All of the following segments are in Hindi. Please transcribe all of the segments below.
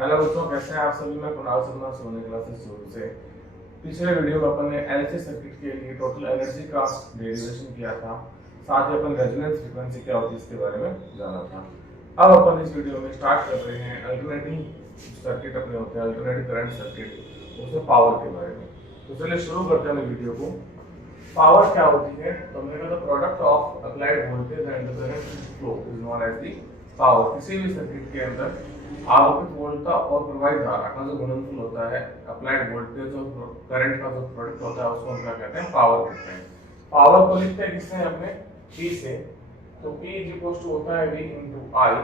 हेलो दोस्तों, कैसे हैं आप सभी। मैं कुणाल शर्मा, सोनी क्लासेस शुरू से। पिछले वीडियो में अपन ने एलसी सर्किट के लिए टोटल एनर्जी का डेरिवेशन किया था, साथ ही अपन रेजोनेंस फ्रीक्वेंसी क्या होती है इसके बारे में जाना था। अब अपन इस वीडियो में स्टार्ट कर रहे हैं अल्टरनेटिंग सर्किट अपने होते हैं, अल्टरनेटिव करंट सर्किट, उसमें पावर के बारे में। तो चलिए शुरू करते हैं वीडियो को। पावर क्या होती है? तो हमने कहा product of applied voltage and the current flow is known as the power. किसी भी सर्किट के अंदर आरोपित वोल्टता और प्रवाहित धारा का जो गुणनफल होता है, अप्लाइड वोल्टेज और करंट का जो प्रोडक्ट होता है, उसको हम क्या कहते हैं? पावर कहते हैं। पावर को लिखते हैं किससे? अपने P से। तो P होता है V into I।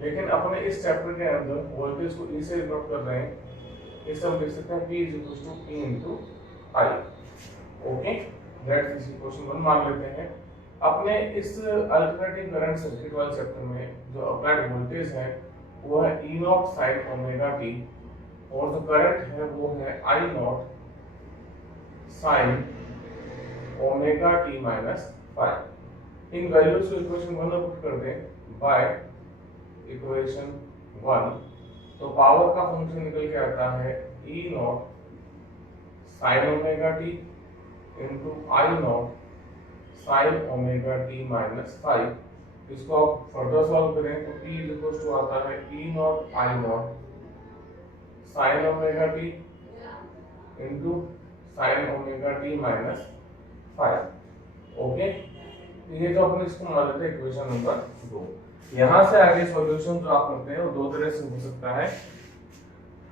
लेकिन अपने इस चैप्टर के अंदर वोल्टेज को E से रिप्रेजेंट कर रहे हैं, इसे हम लिख सकते हैं P E into I। Okay, that is question 1 मान लेते हैं। अपने इस अल्टरनेटिव करंट सर्किट वाले चैप्टर में जो अप्लाइड वोल्टेज है वो है E not sign omega T, और जो करंट है वो है I not sign omega t minus five. In values को इक्वेशन 1 में पुट कर दें बाय इक्वेशन 1, तो पावर का फंक्शन निकल के आता है E not sign omega t into I not sign omega t minus five. इसको आप फर्दर सॉल्व करें तो P इक्वल टू आता है E not I not sign omega t into sine omega t minus five. Okay, ये तो अपने इसको मान लेते हैं इक्वेशन नंबर 2। यहाँ से आगे सॉल्यूशन जो आप करते हैं वो दो तरह से हो सकता है।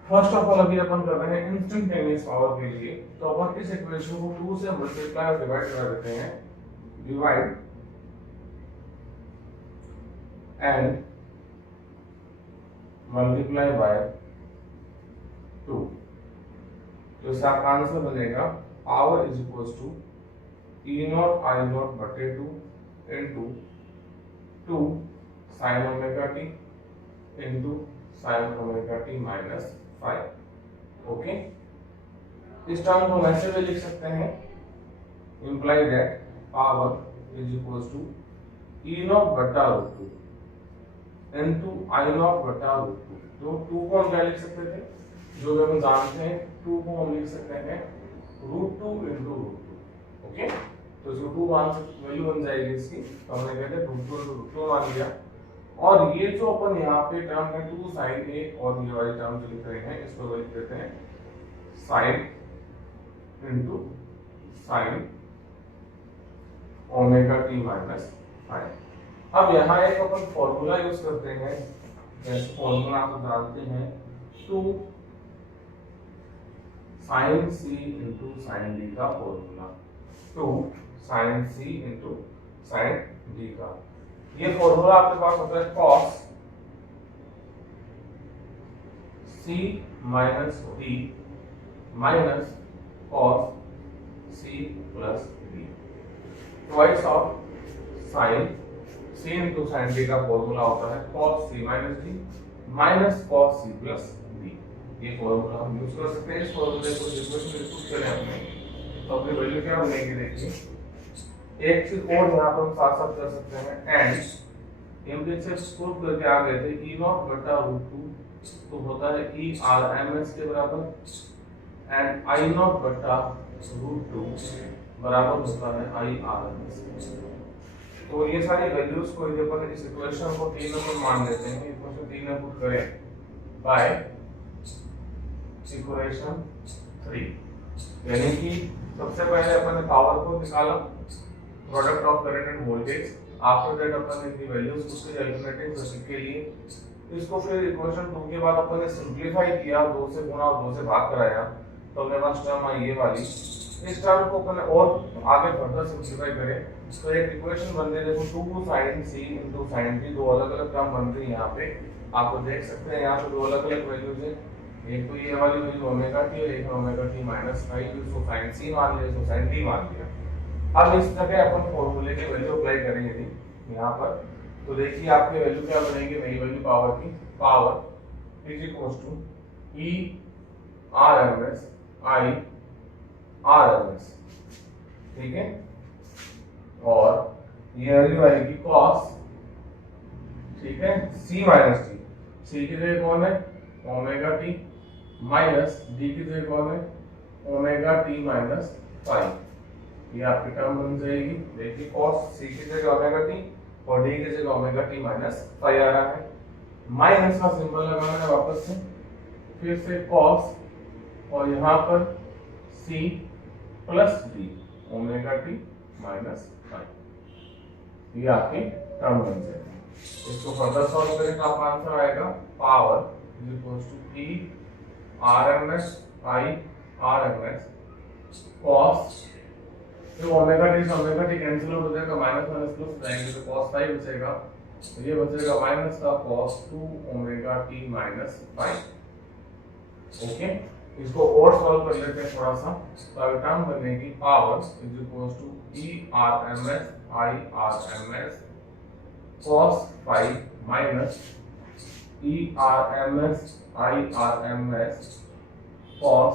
फर्स्ट ऑफ ऑल अभी अपन कर रहे हैं इंस्टेंटेनियस पावर के लिए, तो अपन इस इक्वेशन को 2 से मल्टीप्लाई और डिवाइड कर देते हैं। डिवाइड एंड मल्टीप्लाई बाय 2, तो इसका आंसर बनेगा power is equal to E not I not बटे 2 into 2 sine omega t into sine omega t minus 5। Okay, इस टर्म को वैसे भी लिख सकते हैं, imply that power is equal to E not बटा रूट 2 इनटू I नॉट बटा रूट 2। तो 2 को हम क्या लिख सकते थे? जो भी हम जानते हैं 2 को हम लिख सकते हैं रूट 2 इंटू रूट 2। ओके, तो इसको 2 मान सकते, वैल्यू बन जाएगी इसकी, तो हमने कहते हैं रूट 2 इंटू रूट 2 मान लिया। और ये जो अपन यहाँ पे टर्म है 2 साइन ए, और ये वाली टर्म जो लिख रहे हैं इसको लिख देते हैं sine into sine omega t minus 5। अब यहाँ एक अपन फॉर्मूला यूज करते हैं, जैसे फॉर्मूला आप जानते हैं 2 साइन सी इंटू साइन डी का फॉर्मूला, 2 साइन सी इंटू साइन डी का। ये फॉर्मूला आपके पास होता है cos c minus D minus cos c plus D, twice of sine c into sine D का फॉर्मूला होता है cos c minus D minus cos c plus D. ये फॉर्मूला हम यूज कर सकते हैं। इस फॉर्मूले को इक्वेशन में पुट करें अपने, तो अपनी वैल्यू क्या बनेगी? देखिए, एक चीज और यहाँ पर हम साथ साथ कर सकते हैं, एंड इम्प्लीसिट प्रूफ करके आ गए थे E नॉट बटा रूट 2 तो होता है E आर एम एस के बराबर, एंड I नॉट बटा रूट 2 बराबर होता है I आर एम एस। तो ये सारी वैल्यूज को यदि अपन इस इक्वेशन को 3 नंबर मान लेते हैं, इक्वेशन 3 में पुट करें बाय इक्वेशन 3, यानी कि सबसे पहले अपन ने पावर को निकाला, product of current and voltage, after that अपन ने दी वैल्यूज उसके अल्टरनेटिव सर्किट के लिए। इसको फिर इक्वेशन 2 के बाद अपन ने सिंपलीफाई किया, 2 से गुणा और 2 से भाग कराया, तो अपने पास टर्म आई ये वाली। इस टर्म को अपन और आगे फर्दर सिंपलीफाई करें तो एक इक्वेशन बन रही है, देखो 2 साइन सी इंटू साइन टी, दो अलग अलग टर्म बन रही है यहाँ पे, आपको देख सकते हैं यहाँ पे दो अलग अलग वैल्यूज है। एक तो ये वाली वैल्यू ओमेगा टी और एक ओमेगा टी माइनस 5, इसको साइन सी मान लिया, इसको साइन टी मान लिया। अब इस जगह अपन फॉर्मूले की वैल्यू अप्लाई करेंगे यदि यहाँ पर, तो देखिए आपकी वैल्यू क्या बनेगी? नई वैल्यू पावर की, power is equal to E R M S I R M S, ठीक है, और ये वैल्यू आएगी cos, ठीक है, C माइनस टी। C की जगह कौन है? ओमेगा टी माइनस डी की जगह कौन है ओमेगा टी माइनस फाइव। ये आपकी टर्म बन जाएगी। देखिए cos सी की जगह ओमेगा टी और डी की जगह ओमेगा टी माइनस फाइव आ रहा है। माइनस का सिंबल लगाना है वापस से, फिर से cos और यहाँ पर c plus D omega t minus five. ये आपकी टर्म बन जाएगी। इसको फर्दर सॉल्व करें तो आपका आंसर आएगा power is equals to E R M S I R M S cos, फिर ओमेगा टी से ओमेगा टी कैंसिल आउट हो जाएगा, माइनस माइनस प्लस हो जाएंगे तो cos 5 बचेगा, तो ये बचेगा माइनस का cos 2 omega t minus 5। Okay, इसको और सॉल्व कर लेते हैं थोड़ा सा, तो टर्म बनेगी power is equals to E R M S I R M S cos 5 minus E R M S I R M S cos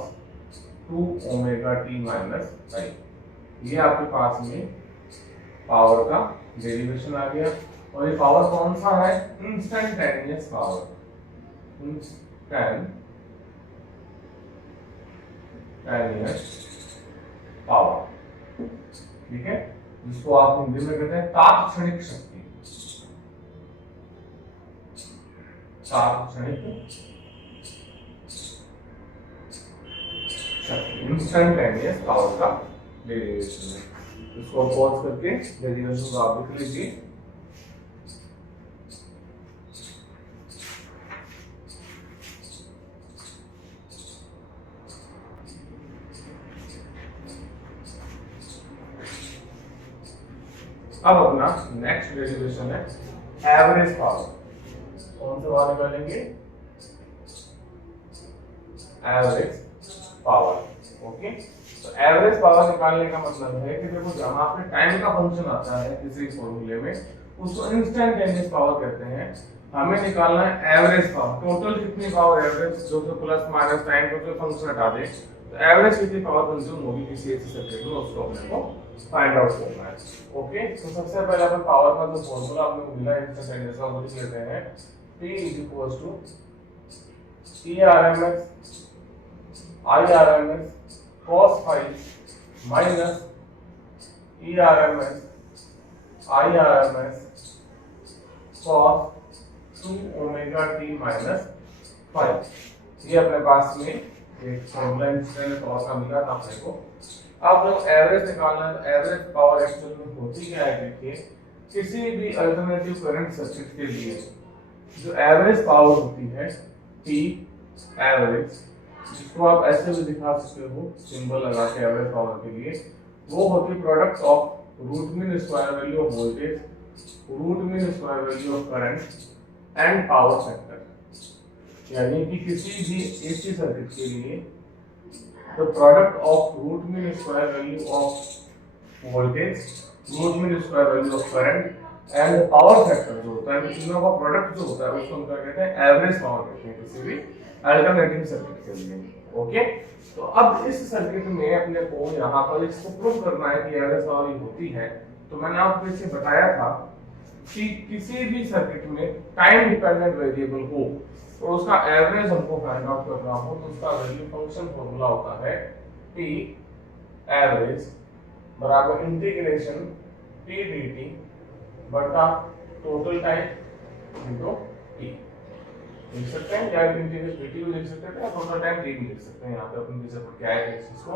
2 omega t minus 5। ये आपके पास में पावर का डेरिवेशन आ गया। और ये पावर कौन सा है इंस्टेंटेनियस पावर, इंस्टेंटेनियस पावर, ठीक है, जिसको आप हिंदी में कहते हैं तात्क्षणिक शक्ति, तात्क्षणिक शक्ति, इंस्टेंटेनियस पावर का डेरिवेशन है। इसको पॉज करके डेरिवेशन को आप लिख लीजिए। अब अपना नेक्स्ट डेरिवेशन है एवरेज पावर। कौन से बात निकालेंगे एवरेज पावर। ओके, तो एवरेज पावर निकालने का मतलब है कि देखो जहां पे टाइम का फंक्शन आता है किसी फॉर्मूले में उसको इंस्टेंटेनियस पावर कहते हैं। हमें निकालना है एवरेज पावर, टोटल कितनी पावर एवरेज जो कि प्लस माइनस टाइम को जो फंक्शन हटा दे, तो एवरेज कितनी पावर कंज्यूम होगी किसी ऐसे सर्किट में उसको अपने को फाइंड आउट करना है। ओके, तो सबसे पहले अपन पावर का जो फॉर्मूला आपको मिला है इंस्टेंटेनियस का वो लिख लेते हैं। P is equals to E RMS I RMS cos 5 minus E RMS I RMS cos 2 omega t minus 5। ये अपने पास में एक फॉर्मूला इंस्टेंटेनियस पावर का मिला था अपने को। अब लोग एवरेज निकालना है, तो एवरेज पावर एक्चुअल में होती क्या है देखिए, किसी भी अल्टरनेटिव करंट सर्किट के लिए जो एवरेज पावर होती है P एवरेज, जिसको आप ऐसे भी दिखा सकते हो सिंबल लगा के एवरेज पावर के लिए, वो होती है product of root mean square value of voltage, root mean square value of current and power factor. यानी कि किसी भी एसी सर्किट के लिए the product of root mean square value of voltage, root mean square value of current and power factor जो होता है, तीनों का प्रोडक्ट जो होता है उसको हम क्या कहते हैं एवरेज पावर कहते हैं किसी भी अल्टरनेटिव सर्किट के लिए। ओके, तो अब इस सर्किट में अपने को यहाँ पर इसको प्रूव करना है कि एवरेज पावर होती है। तो मैंने आपको इसे बताया था कि किसी भी सर्किट में टाइम डिपेंडेंट वेरिएबल हो तो उसका एवरेज हमको फाइंड आउट करना हो तो उसका वैल्यू फंक्शन फॉर्मूला होता है P एवरेज बराबर इंटीग्रेशन P dt बटा टोटल टाइम इनटू T। लिख सकते हैं या इंटीग्रेशन dt को लिख सकते हैं या टोटल टाइम T भी लिख सकते हैं। यहाँ पे अपन जैसे क्या है इस चीज को,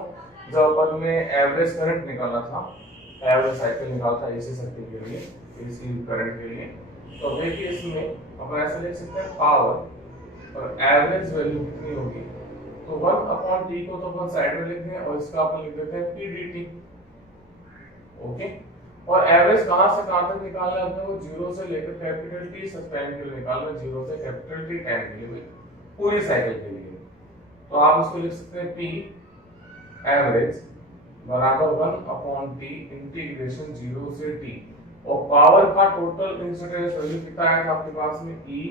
जब अपन ने एवरेज करंट निकाला था, एवरेज साइकिल निकाला था एसी सर्किट के लिए, एसी करंट के लिए, तो देखिए इसमें अपन ऐसे लिख सकते हैं पावर और एवरेज वैल्यू कितनी होगी, तो 1 अपॉन t को तो अपन साइड में लिख दें और इसका अपन लिख देते हैं p dt। ओके, और एवरेज कहां से कहां तक निकालना है अपने को, 0 से लेकर कैपिटल T तक टाइम के लिए निकालना है, 0 से कैपिटल T टाइम के लिए पूरी साइकिल के लिए। तो आप इसको लिख सकते हैं p एवरेज बराबर 1 अपॉन t इंटीग्रेशन 0 से t, और पावर का टोटल इंस्टेंटेनियस वैल्यू कितना है आपके पास में E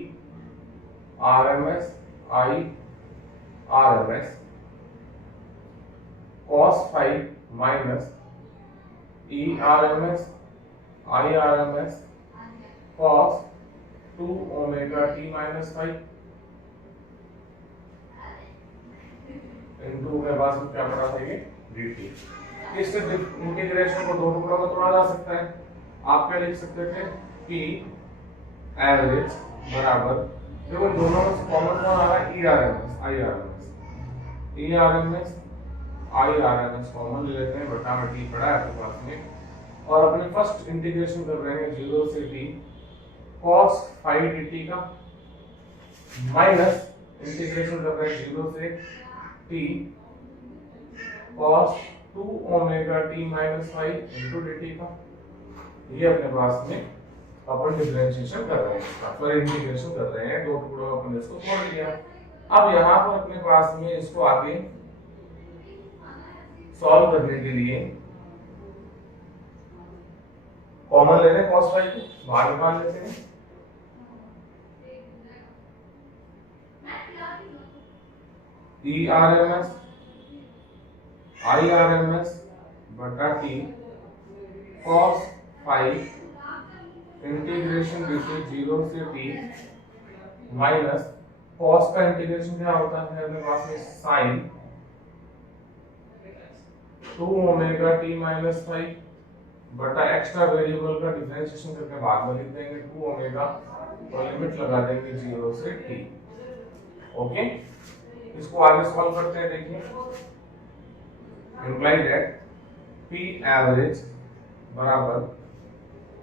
RMS I RMS cos 5 minus E RMS I RMS cos 2 omega t minus 5। पास में क्या पड़ा था ये dt। इससे इंटीग्रेशन को दो टुकड़ों में तोड़ा जा सकता है। आप क्या लिख सकते थे p एवरेज बराबर, देखो दोनों में कॉमन कौन आ रहा है, ई कॉमन ले लेते हैं, बटा में t पड़ा है आपके पास में, और अपने फर्स्ट इंटीग्रेशन कर रहे हैं 0 से t cos phi dt का, माइनस इंटीग्रेशन कर रहे हैं 0 से t cos 2 omega t minus five into dt का। ये अपने पास में अपन डिफरेंशिएशन कर रहे हैं, फिर इंटीग्रेशन कर रहे हैं, दो टुकड़ों में अपन इसको तोड़ लिया। अब यहाँ पर अपने पास में इसको आगे सॉल्व करने के लिए कॉमन ले रहे हैं cos phi को, बाहर निकाल लेते हैं। ERMS IRMS बटा t cos phi integration dt 0 से t माइनस cos का इंटीग्रेशन क्या होता है अपने पास में sin 2 omega t minus five बटा एक्स्ट्रा वेरिएबल का डिफरेंशिएशन करके भाग में लिख देंगे 2 ओमेगा और लिमिट लगा देंगे 0 से t। ओके, इसको आगे सॉल्व करते हैं। देखिए इम्प्लाई दैट p एवरेज बराबर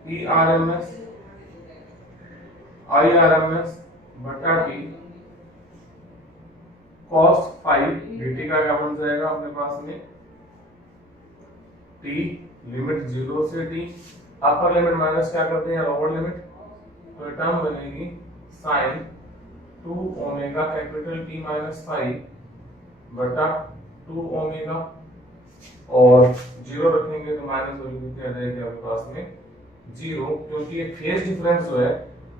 PRMS IRMS बटा t cos phi dt का क्या बन जाएगा अपने पास में t लिमिट 0 से t, अपर लिमिट माइनस क्या करते हैं लोअर लिमिट, तो टर्म बनेगी sin 2 omega capital T minus five बटा 2 ओमेगा, और जीरो रखेंगे तो माइनस वैल्यू कितनी आ जाएगी आपके पास में 0, क्योंकि ये फेज डिफरेंस जो है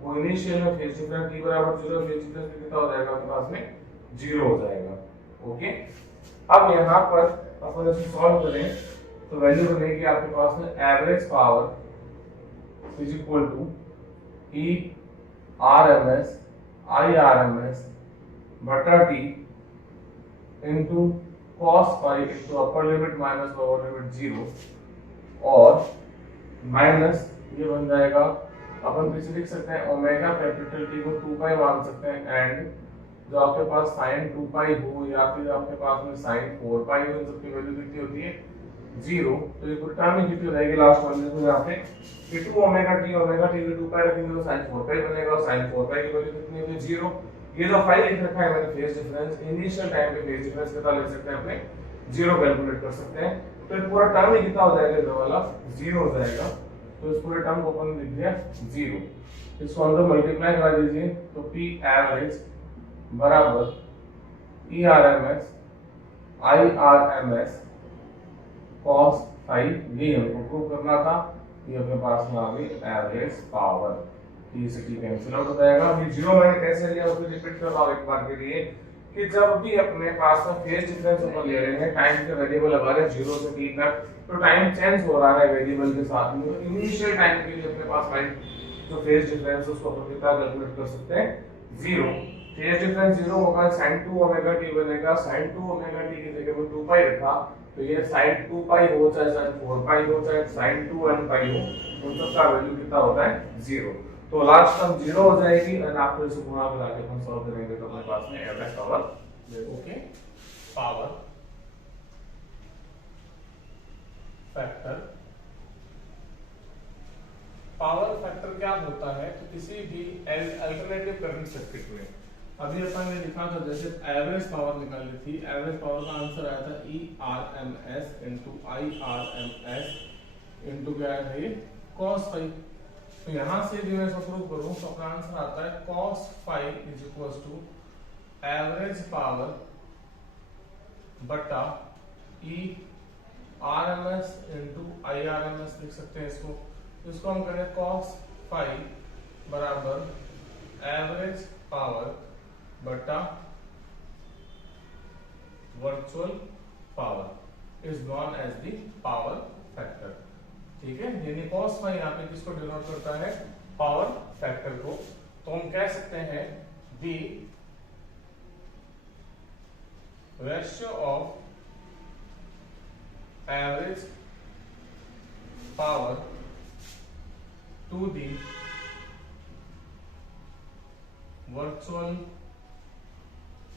वो इनिशियल में फेज डिफरेंस t बराबर 0, फेज डिफरेंस कितना हो जाएगा आपके पास में 0 हो जाएगा। ओके, अब यहाँ पर अपन इसको सॉल्व करें तो वैल्यू बनेगी आपके पास में average power is equal to E RMS IRMS बटा t into cos phi into upper limit minus lower limit 0, और माइनस ये बन जाएगा, अपन पीछे लिख सकते हैं ओमेगा कैपिटल T को 2 पाई मान सकते हैं, एंड जो आपके पास sin 2 पाई हो या फिर आपके पास में sin 4 पाई हो, इन सबकी वैल्यू कितनी होती है 0, तो ये पूरी टर्म ही कितनी हो जाएगी लास्ट वैल्यू में यहाँ पे कि 2 ओमेगा t को 2 पाई रखेंगे तो sin 4 पाई बनेगा, और sin 4 पाई की वैल्यू कितनी होगी 0। ये जो फाइल लिख रखा है मैंने फेज डिफरेंस, इनिशियल टाइम पे फेज डिफरेंस कितना ले सकते हैं अपने 0 कैलकुलेट कर सकते हैं, तो ये पूरा टर्म ही कितना हो जाएगा, जो वाला 0 हो जाएगा, तो इस पूरे टर्म को अपन लिख दिया 0। इसको अंदर मल्टीप्लाई करा दीजिए तो p एवरेज बराबर ERMS IRMS cos phi, ये हमको प्रूव करना था, ये अपने पास में आ गई एवरेज पावर, ये से t कैंसिल आउट हो जाएगा। ये 0 मैंने कैसे लिया उसको रिपीट कर रहा हूं एक बार के लिए, कि जब भी अपने पास में फेज डिफरेंस अपन ले रहे हैं, टाइम के वेरिएबल लगा रहे हैं 0 से t तक, तो टाइम चेंज हो रहा है वेरिएबल के साथ में, तो इनिशियल टाइम के लिए अपने पास फाइल जो फेज डिफरेंस है उसको अपन कितना कैलकुलेट कर सकते हैं 0। फेज डिफरेंस 0 होगा, sin 2 ओमेगा t बनेगा, sin 2 ओमेगा t की जगह में 2 पाई रखा, तो ये sin 2 पाई हो चाहे sin 4 पाई हो चाहे sin 2n पाई हो, उन सब का वैल्यू कितना होता है 0, तो लास्ट टर्म 0 हो जाएगी, एंड आपको इसे गुणा मिला के हम सॉल्व करेंगे तो अपने पास में average power, okay, power factor. Power factor क्या होता है, तो किसी भी अल्टरनेटिव करंट सर्किट में, अभी अपन ने लिखा था जैसे एवरेज पावर निकाली थी, एवरेज पावर का आंसर आया था ERMS इंटू IRMS इंटू क्या आया था ये cos phi, तो यहाँ से भी मैं इसको प्रूव करूँ तो अपना आंसर आता है cos phi is equal to average power बटा ERMS इंटू IRMS लिख सकते हैं इसको हम करें cos phi बराबर एवरेज पावर बटा virtual power is known as the power factor, ठीक है। यानी cos phi यहाँ पे किसको डिनोट करता है, पावर फैक्टर को, तो हम कह सकते हैं the ratio of average power to the virtual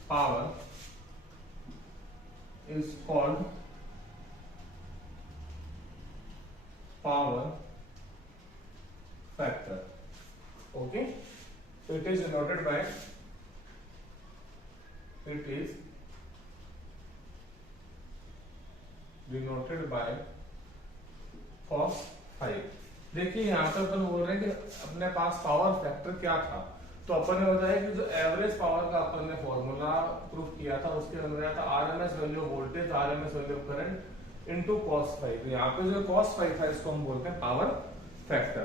power is called power factor. Okay, so it is denoted by cos 5. देखिए यहाँ पर अपन बोल रहे हैं कि अपने पास पावर फैक्टर क्या था, तो अपन ने बताया कि जो एवरेज पावर का अपन ने फॉर्मूला प्रूफ किया था उसके अंदर आया था RMS value of voltage RMS value of current into cos 5। यहाँ पे जो cos 5 था इसको हम बोलते हैं पावर फैक्टर।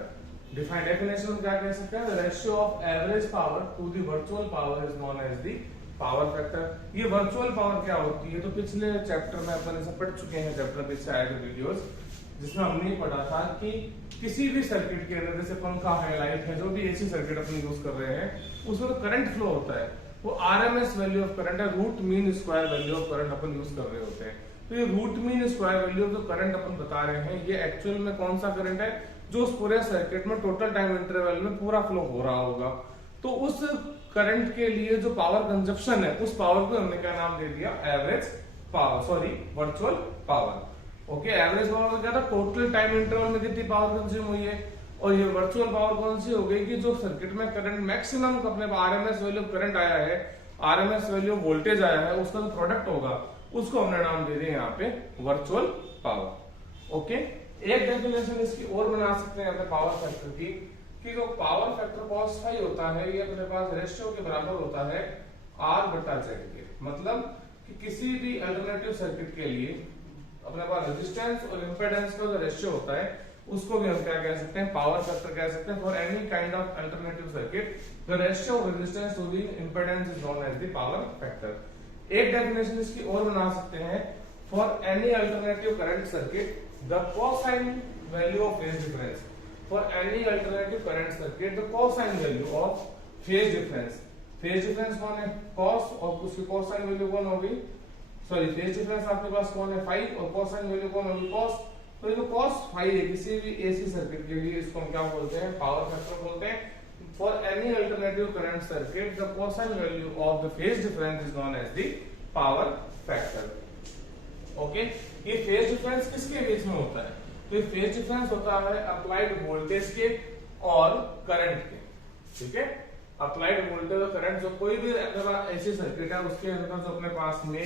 डिफाइन डेफिनेशन क्या कह सकते हैं, the ratio of average power to the virtual power is known as the power factor. ये वर्चुअल पावर क्या होती है, तो पिछले चैप्टर में अपन इसे पढ़ चुके हैं, चैप्टर पीछे आए थे वीडियोस, जिसमें हमने पढ़ा था कि किसी भी सर्किट के अंदर जैसे पंखा है, लाइट है, जो भी एसी सर्किट अपन यूज कर रहे हैं उसमें तो करंट फ्लो होता है, वो आरएमएस वैल्यू ऑफ करंट है, root mean square value of current अपन यूज कर रहे होते हैं। तो ये root mean square value of जो करंट अपन बता रहे हैं ये एक्चुअल में कौन सा करंट है जो उस पूरे सर्किट में टोटल टाइम इंटरवल में पूरा फ्लो हो रहा होगा। तो उस करंट के लिए जो पावर कंजप्शन है उस पावर को हमने क्या नाम दे दिया, average power, sorry virtual power. Okay, average power में क्या था, टोटल टाइम इंटरवल में कितनी पावर कंज्यूम हुई है, और ये वर्चुअल पावर कौन सी हो गई कि जो सर्किट में करंट मैक्सिमम अपने आरएमएस वैल्यू ऑफ करंट आया है, आरएमएस वैल्यू ऑफ वोल्टेज आया है, उसका जो प्रोडक्ट होगा उसको हमने नाम दे दिया यहाँ पे वर्चुअल पावर। ओके, एक डेफिनेशन इसकी और बना सकते हैं यहाँ पे पावर फैक्टर की, कि जो पावर फैक्टर cos 5 होता है ये अपने पास रेशियो के बराबर होता है R/Z के। मतलब कि किसी भी अल्टरनेटिव सर्किट के लिए अपने पास रेजिस्टेंस और इंपेडेंस का जो रेशियो होता है उसको भी हम क्या कह सकते हैं, पावर फैक्टर कह सकते हैं। For any kind of alternative circuit the ratio of resistance to the impedance is known as the power factor. एक डेफिनेशन इसकी और बना सकते हैं, for any alternative current circuit the cosine value of phase difference, for any alternative current circuit the cosine value of phase difference. Phase difference कौन है, cos, और उसकी कोसाइन वैल्यू कौन होगी, सॉरी फेज डिफरेंस आपके पास कौन है 5, और कोसाइन वैल्यू कौन होगी cos। तो जो cos 5 है किसी भी एसी सर्किट के लिए इसको हम क्या बोलते हैं, पावर फैक्टर बोलते हैं। For any alternative current circuit the cosine value of the phase difference is known as the power factor. Okay, ये फेज डिफरेंस किसके बीच में होता है, तो ये फेज डिफरेंस होता है अप्लाइड वोल्टेज के और करंट के। ठीक है, अप्लाइड वोल्टेज और करंट, जो कोई भी ऐसी सर्किट है उसके अंदर जो अपने पास में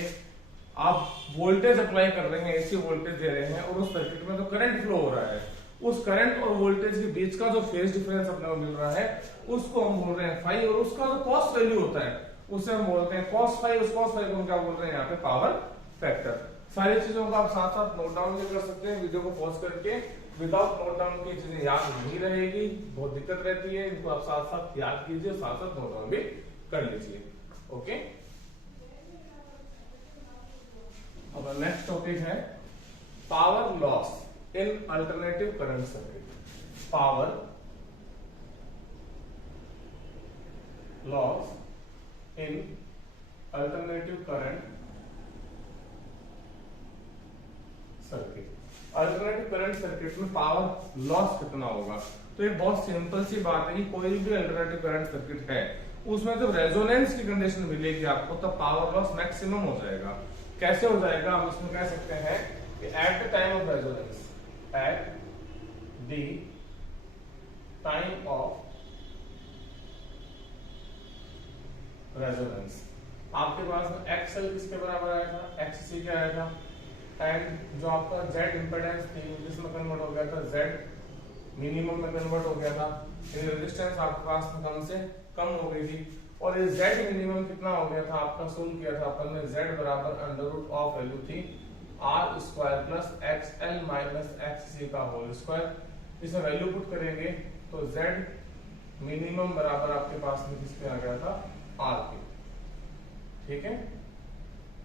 आप वोल्टेज अप्लाई कर रहे हैं, एसी वोल्टेज दे रहे हैं, और उस सर्किट में जो करंट फ्लो हो रहा है उस करंट और वोल्टेज के बीच का जो फेज डिफरेंस अपने को मिल रहा है उसको हम बोल रहे हैं फाई, और उसका जो कॉस वैल्यू होता है उसे हम बोलते हैं cos 5। उस cos 5 को हम क्या बोल रहे हैं यहाँ पे, पावर फैक्टर। सारी चीजों को आप साथ साथ नोट डाउन भी कर सकते हैं, वीडियो को पॉज करके। विदाउट नोट डाउन की चीजें याद नहीं रहेगी, बहुत दिक्कत रहती है, इनको आप साथ साथ याद कीजिए, साथ साथ नोट डाउन भी कर लीजिए। ओके, अब नेक्स्ट टॉपिक है power loss in alternative current circuit. Power loss in alternative current circuit. Alternative current circuit में पावर लॉस कितना होगा, तो ये बहुत सिंपल सी बात है कि कोई भी अल्टरनेटिव करंट सर्किट है उसमें जब रेजोनेंस की कंडीशन मिलेगी आपको तब पावर लॉस मैक्सिमम हो जाएगा। कैसे हो जाएगा, हम इसमें कह सकते हैं कि at the time of resonance, at the time of resonance आपके पास में एक्सएल किसके बराबर आया था, एक्ससी क्या आया था, एंड जो आपका जेड इंपेडेंस थी जिसमें कन्वर्ट हो गया था जेड मिनिमम में कन्वर्ट हो गया था, रेजिस्टेंस आपके पास में कम से कम हो गई थी, और ये जेड मिनिमम कितना हो गया था आपका, सोल्व किया था अपन ने, जेड बराबर अंडर रूट ऑफ वैल्यू थी R square plus XL minus XC का होल स्क्वायर। इसमें वैल्यू पुट करेंगे तो जेड मिनिमम बराबर आपके पास में किसके आ गया था, आर के। ठीक है,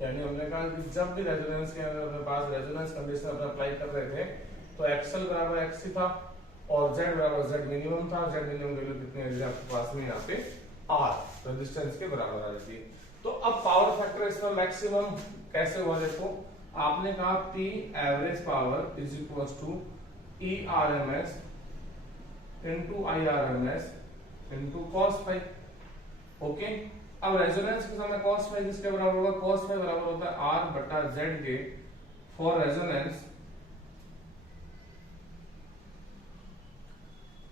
यानी हमने कहा कि जब भी रेजोनेंस के अंदर अपने पास रेजोनेंस कंडीशन अपने अप्लाई कर रहे थे तो एक्सएल बराबर एक्ससी था और जेड बराबर जेड मिनिमम था। जेड मिनिमम वैल्यू कितनी है आपके पास में यहाँ पे आर रेजिस्टेंस के बराबर आ जाती है। तो अब पावर फैक्टर इसमें मैक्सिमम कैसे हुआ, देखो आपने कहा P average power is equal to E RMS into IRMS into cos phi. Okay, अब रेजोनेंस के समय cos फाई किसके बराबर होगा? cos फाई बराबर होता है R बटा Z के फॉर रेजोनेंस।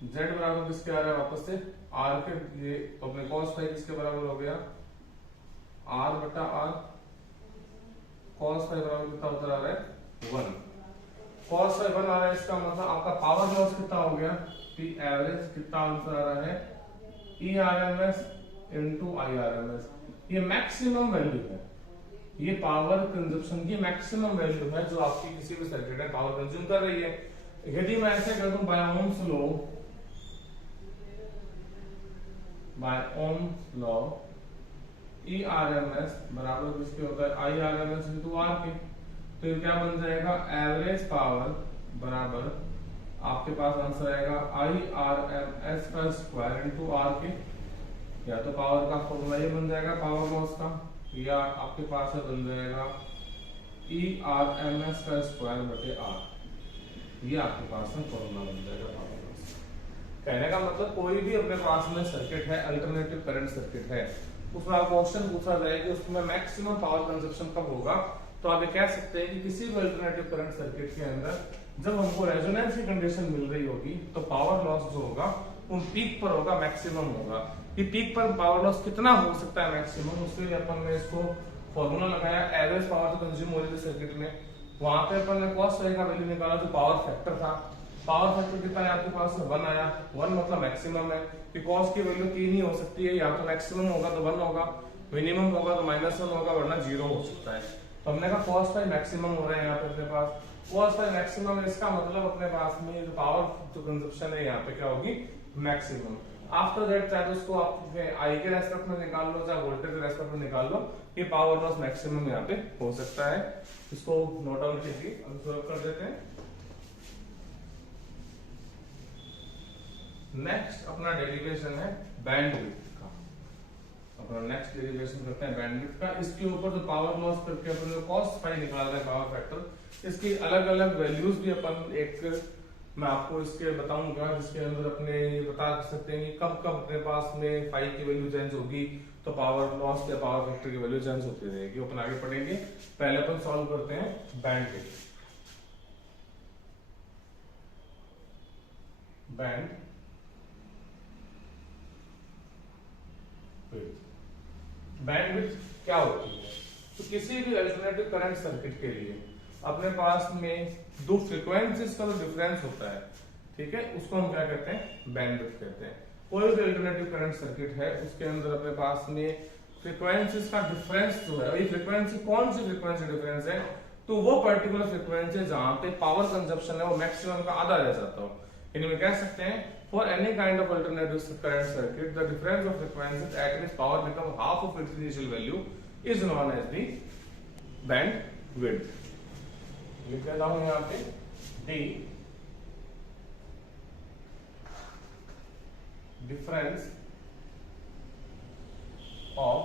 Z बराबर किसके आ रहा है वापस से R के लिए, तो अपने cos फाई किसके बराबर हो गया? R बटा R। cos फाई बराबर कितना उतर आ रहा है? 1। cos फाई 1 आ रहा है, इसका मतलब आपका पावर लॉस कितना हो गया? P एवरेज कितना आंसर आ रहा है? E RMS into IRMS। ये मैक्सिमम वैल्यू है, ये पावर कंजप्शन की मैक्सिमम वैल्यू है जो आपकी किसी भी सर्किट में पावर कंज्यूम कर रही है। यदि मैं ऐसे कर दूं by Ohm's law E RMS बराबर किसके होता है? I RMS इंटू R के। तो ये क्या बन जाएगा? एवरेज पावर बराबर आपके पास आंसर आएगा I RMS का स्क्वायर इंटू R के, या तो पावर का फॉर्मूला ये बन जाएगा पावर लॉस का, या आपके पास बन जाएगा E RMS का स्क्वायर बटे R। ये आपके पास में फॉर्मूला बन जाएगा पावर लॉस। कहने का मतलब कोई भी अपने पास में सर्किट है, अल्टरनेटिव करंट सर्किट है, उसमें आप क्वेश्चन पूछा जाए कि उसमें मैक्सिमम पावर कंजप्शन कब होगा, तो आप ये कह सकते हैं कि किसी भी अल्टरनेटिव करंट सर्किट के अंदर जब हमको रेजोनेंस की कंडीशन मिल रही होगी तो पावर लॉस जो होगा वो पीक पर होगा, मैक्सिमम होगा। कि पीक पर पावर लॉस कितना हो सकता है मैक्सिमम, उसके लिए अपन ने इसको फॉर्मूला लगाया एवरेज पावर जो कंज्यूम हो रही थी सर्किट में। वहां पे अपन ने cos फाई का वैल्यू निकाला जो पावर फैक्टर था। पावर फैक्टर कितना है आपके पास? 1 आया। 1 मतलब मैक्सिमम है कि cos की वैल्यू 3 ही हो सकती है, या तो मैक्सिमम होगा तो 1 होगा, मिनिमम होगा तो -1 होगा, वरना 0 हो सकता है। तो हमने कहा cos फाई मैक्सिमम हो रहा है यहाँ पे अपने पास। cos फाई मैक्सिमम है, इसका मतलब अपने पास में जो पावर जो कंजप्शन है यहाँ पे क्या होगी? मैक्सिमम। आफ्टर दैट चाहे तो उसको आप आई के रेस्पेक्ट में निकाल लो, चाहे वोल्टेज के रेस्पेक्ट में निकाल लो, ये पावर लॉस मैक्सिमम यहाँ पे हो सकता है। इसको नोट डाउन कीजिए, अब सॉल्व कर देते हैं। नेक्स्ट अपना डेरिवेशन है बैंडविड्थ का। अपना नेक्स्ट डेरिवेशन करते हैं बैंडविड्थ का। इसके ऊपर जो पावर लॉस करके अपन जो cos फाई निकाल रहे हैं पावर फैक्टर, इसकी अलग अलग वैल्यूज भी अपन एक मैं आपको इसके बताऊंगा, जिसके अंदर अपने बता सकते हैं कि कब कब अपने पास में फाई की वैल्यू चेंज होगी तो पावर लॉस या पावर फैक्टर की वैल्यू चेंज होती रहेगी। अपन आगे पढ़ेंगे, पहले अपन सॉल्व करते हैं बैंडविड्थ। बैंडविड्थ क्या होती है? तो किसी भी अल्टरनेटिव करंट सर्किट के लिए अपने पास में दो फ्रीक्वेंसीज का जो डिफरेंस होता है, ठीक है, उसको हम क्या कहते हैं? बैंडविड्थ कहते हैं। कोई भी अल्टरनेटिव करंट सर्किट है उसके अंदर अपने पास में फ्रीक्वेंसीज का डिफरेंस जो है, ये फ्रीक्वेंसी कौन सी फ्रीक्वेंसी डिफरेंस है? तो वो पर्टिकुलर फ्रीक्वेंसी जहां पे पावर कंजप्शन है वो मैक्सिमम का आधा रह जाता हो। यानी मैं कह सकते हैं for any kind of alternative current circuit the difference of frequencies at which power become half of its initial value is known as the bandwidth. लिख देता हूं यहां पे the difference of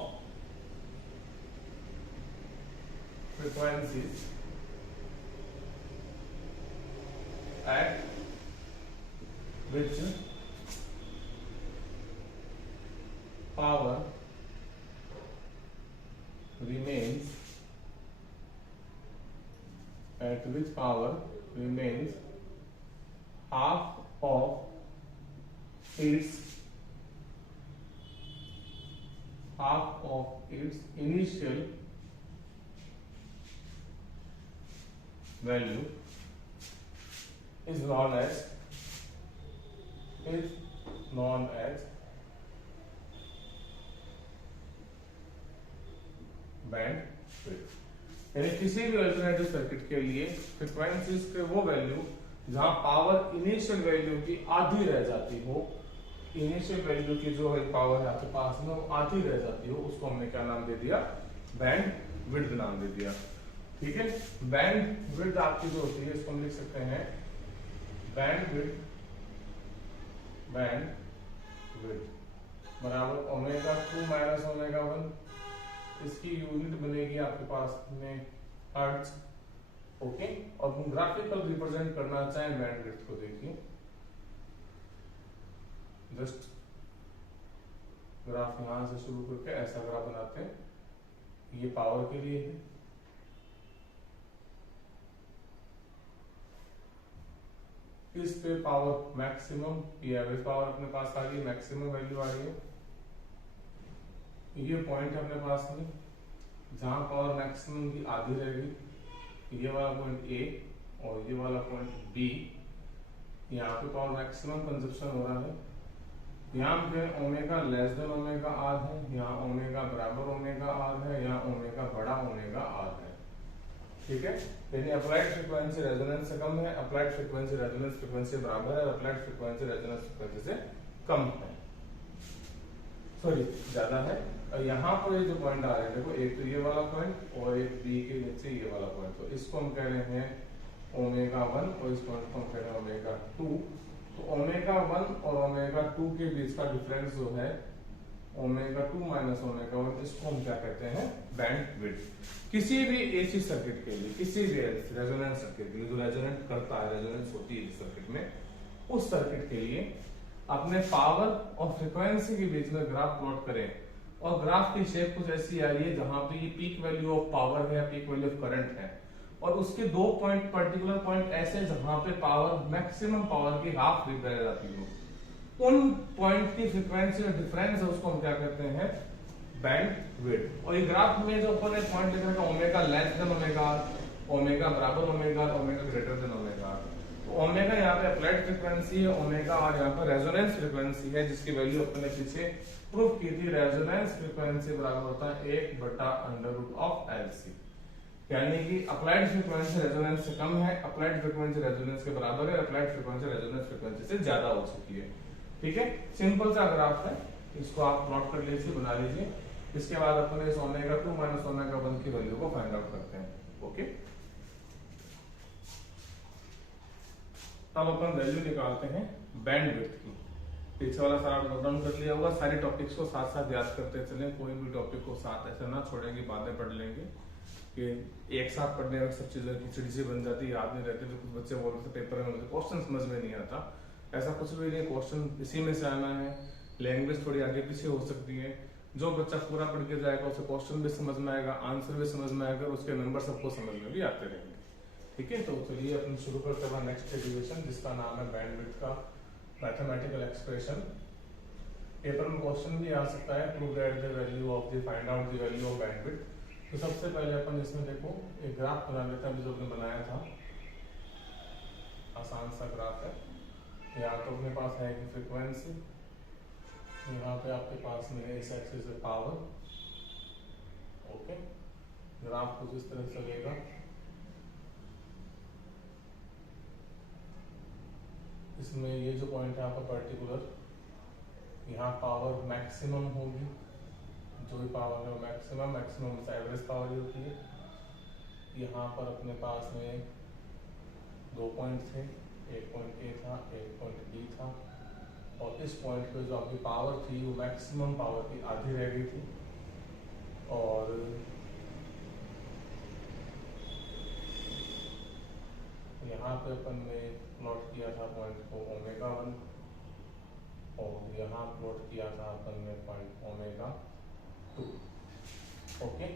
frequencies at which power remains half of its initial value is known as bandwidth. यानी किसी भी अल्टरनेटिव सर्किट के लिए फ्रीक्वेंसीज के वो वैल्यू जहां पावर इनिशियल वैल्यू की आधी रह जाती हो, इनिशियल वैल्यू की जो है पावर आपके पास में वो आधी रह जाती हो, उसको हमने क्या नाम दे दिया? बैंडविड्थ नाम दे दिया। ठीक है, बैंडविड्थ आपकी जो होती है इसको हम लिख सकते हैं बैंडविड्थ बराबर ओमेगा 2 माइनस ओमेगा 1। इसकी यूनिट बनेगी आपके पास में हर्ट्ज, ओके, और हम ग्राफिकल रिप्रेजेंट करना चाहें बैंडविड्थ को, देखिए जस्ट ग्राफ यहां से शुरू करके ऐसा ग्राफ बनाते हैं, ये पावर के लिए है, इस पे पावर मैक्सिमम, ये एवरेज पावर अपने पास आ गई, मैक्सिमम वैल्यू आ रही है, ये पॉइंट है अपने पास में जहां पावर मैक्सिमम की आधी रहेगी, ये वाला पॉइंट ए और ये वाला पॉइंट बी, यहाँ पे पावर मैक्सिमम कंजप्शन हो रहा है, यहाँ पे omega less than omega R है, यहाँ ओमेगा बराबर ओमेगा आर है, यहाँ ओमेगा बड़ा ओमेगा आर है, ठीक है। यानी अप्लाइड फ्रीक्वेंसी रेजोनेंस से कम है, अप्लाइड फ्रीक्वेंसी रेजोनेंस फ्रीक्वेंसी बराबर है, अप्लाइड फ्रीक्वेंसी रेजोनेंस फ्रीक्वेंसी से कम है, सॉरी ज्यादा है। और यहाँ पर ये जो पॉइंट आ रहे हैं, देखो एक तो ये वाला पॉइंट और एक बी के नीचे ये वाला पॉइंट, तो इसको हम कह रहे हैं ओमेगा 1 और इस पॉइंट को हम कह रहे हैं ओमेगा 2। तो ओमेगा 1 और ओमेगा 2 के बीच का डिफरेंस जो है ओमेगा 2 माइनस ओमेगा 1, इसको हम क्या कहते हैं, बैंडविड्थ। किसी भी एसी सर्किट के लिए, किसी भी रेजोनेंस सर्किट के लिए जो रेजोनेट करता है, रेजोनेंस होती है सर्किट में, उस सर्किट के लिए अपने पावर और फ्रीक्वेंसी के बीच में ग्राफ प्लॉट करें, और ग्राफ की शेप कुछ ऐसी आ रही है जहां पे ये पीक वैल्यू ऑफ पावर है, पीक वैल्यू ऑफ करंट है, और उसके दो पॉइंट, पर्टिकुलर पॉइंट ऐसे जहां पे पावर मैक्सिमम पावर की हाफ रिपेयर जाती हो, उन पॉइंट की फ्रीक्वेंसी में डिफरेंस है, उसको हम क्या कहते हैं, बैंडविड्थ। और ये ग्राफ में जो अपन ने पॉइंट लिखा है omega less than omega, omega बराबर omega, omega greater than omega, तो ओमेगा यहाँ पे अप्लाइड फ्रीक्वेंसी है, ओमेगा और यहाँ पे रेजोनेंस फ्रीक्वेंसी है, जिसकी वैल्यू अपने पीछे प्रूफ की थी, रेजोनेंस फ्रीक्वेंसी बराबर होता है 1/√LC, यानी कि अप्लाइड फ्रीक्वेंसी रेजोनेंस से कम है, अप्लाइड फ्रीक्वेंसी रेजोनेंस के बराबर है, अप्लाइड फ्रीक्वेंसी रेजोनेंस फ्रीक्वेंसी से ज्यादा हो चुकी है, ठीक है। सिंपल सा ग्राफ है, इसको आप प्लॉट कर लीजिए, बना लीजिए। इसके बाद अपन इस ओमेगा 2 माइनस ओमेगा 1 की वैल्यू को फाइंड आउट करते हैं, ओके। अब अपन वैल्यू निकालते हैं बैंडविड्थ की। पीछे वाला सारा नोट डाउन कर लिया होगा, सारे टॉपिक्स को साथ साथ याद करते चलें, कोई भी टॉपिक को साथ ऐसे ना छोड़ेंगे, बातें पढ़ लेंगे कि एक साथ पढ़ने में सब चीजें खिचड़ी सी बन जाती है, याद नहीं रहती। तो कुछ बच्चे बोल रहे थे पेपर में मुझे क्वेश्चन समझ में नहीं आता, ऐसा कुछ भी नहीं, क्वेश्चन इसी में से आना है, लैंग्वेज थोड़ी आगे पीछे हो सकती है, जो बच्चा पूरा पढ़ के जाएगा उसे क्वेश्चन भी समझ में आएगा, आंसर भी समझ में आएगा, उसके नंबर सबको समझ में भी आते रहेंगे, ठीक है। तो चलिए अपन शुरू करते हैं नेक्स्ट डेरिवेशन, जिसका नाम है बैंडविड्थ का मैथमेटिकल एक्सप्रेशन। पेपर में क्वेश्चन भी आ सकता है, prove that the value of the, find out the value of bandwidth. तो सबसे पहले अपन इसमें देखो एक ग्राफ बना लेते हैं, जो हमने बनाया था, आसान सा ग्राफ है। यहाँ तो अपने पास है कि फ्रीक्वेंसी, यहाँ पे आपके पास में इस एक्सिस है पावर, ओके। ग्राफ कुछ इस तरह चलेगा, इसमें ये जो पॉइंट है आपका पर्टिकुलर, यहाँ पावर मैक्सिमम होगी, जो भी पावर है वो मैक्सिमम, मैक्सिमम एवरेज पावर ही होती है। यहाँ पर अपने पास में दो पॉइंट थे, एक पॉइंट ए था, एक पॉइंट बी था, और इस पॉइंट पे जो आपकी पावर थी वो मैक्सिमम पावर की आधी रह गई थी, और यहाँ पे अपन ने प्लॉट किया था पॉइंट को ओमेगा 1, और यहाँ प्लॉट किया था अपन ने पॉइंट ओमेगा 2, ओके।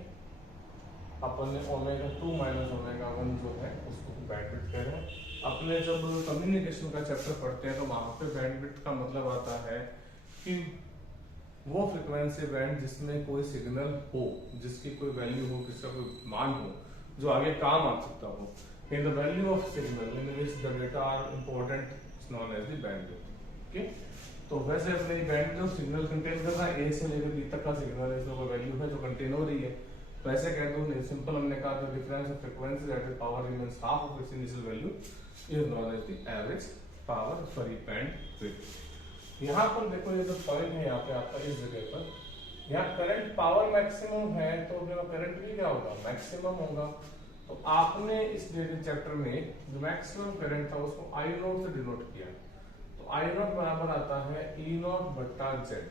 अपन ने ओमेगा 2 माइनस ओमेगा 1 जो है उसको बैंडविड्थ कह रहे हैं। अपने जब कम्युनिकेशन का चैप्टर पढ़ते हैं तो वहां पे बैंडविड्थ का मतलब आता है कि वो फ्रीक्वेंसी बैंड जिसमें कोई सिग्नल हो, जिसकी कोई वैल्यू हो, जिसका कोई मान हो, जो आगे काम आ सकता हो। In the value of signal in which the data are important is known as the bandwidth, okay. तो वैसे अपने बैंड जो सिग्नल कंटेन कर रहा है, ए से लेकर बी तक का सिग्नल है, इसमें कोई वैल्यू है जो कंटेन हो रही है, वैसे कह दो सिंपल, हमने कहा the difference of frequency that is power remains half of its initial value is known as the average power, sorry bandwidth. यहाँ पर देखो ये जो पॉइंट है यहाँ पे आपका, इस जगह पर यहाँ करंट पावर मैक्सिमम है, तो करंट भी क्या होगा, मैक्सिमम होगा। तो आपने इस चैप्टर में जो मैक्सिमम करंट था उसको आई नोट से डिनोट किया, तो आई नोट बराबर आता है ई नोट बट्टा जेड,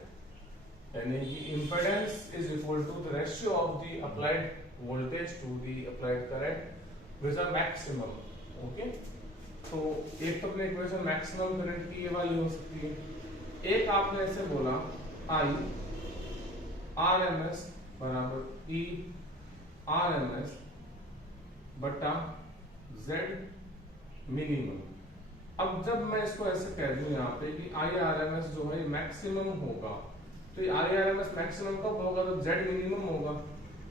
यानी कि impedance is equal to the ratio of the applied voltage to the applied current which are maximum. Okay, तो एक तो अपने इक्वेशन मैक्सिमम करंट की ये वाली हो सकती है, एक आपने ऐसे बोला आई आर एम एस बराबर ई आर एम एस बटा जेड मिनिमम। अब जब मैं इसको ऐसे कह दूं यहाँ पे कि आई आर एम एस जो है मैक्सिमम होगा, तो ये I R M S maximum कब होगा, तो जेड मिनिमम होगा।